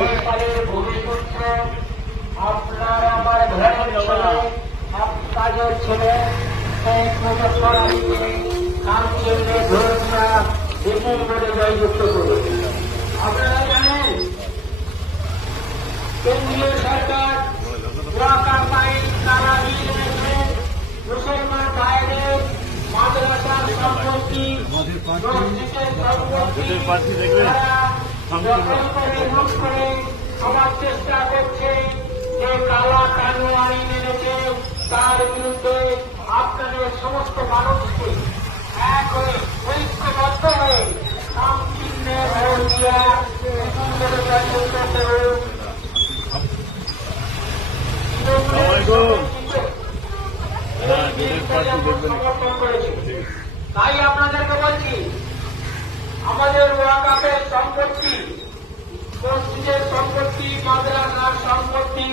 এখানের ভূমিপুত্র আপনার আমার ঘরের ছেলে কাজের ছেলে শেখ মুজফ্ফর আলীকে নাম চিহ্নে ঘোষণা বিপুল করে জয়যুক্ত করুন। আপনারা জানেন কেন্দ্রীয় সরকার ওয়াকাফ আইন তারা নিয়ে এনেছে মুসলমান ভাইদের মাদ্রাসার সম্পত্তি মসজিদের সম্পত্তি দখল করে লুট করে আমার চেষ্টা করছে যে কালা কানুন আইন এনেছে তার বিরুদ্ধে আপনাদের সমস্ত মানুষকে এক হয়ে ঐক্যবদ্ধ হয়ে নাম চিহ্নে ভোট দিয়া জয়যুক্ত করুন। সমর্থন করেছে তাই আপনাদেরকে বলছি আমাদের ওয়াকাফের সম্পত্তি মসজিদের সম্পত্তি মাদ্রাসার সম্পত্তি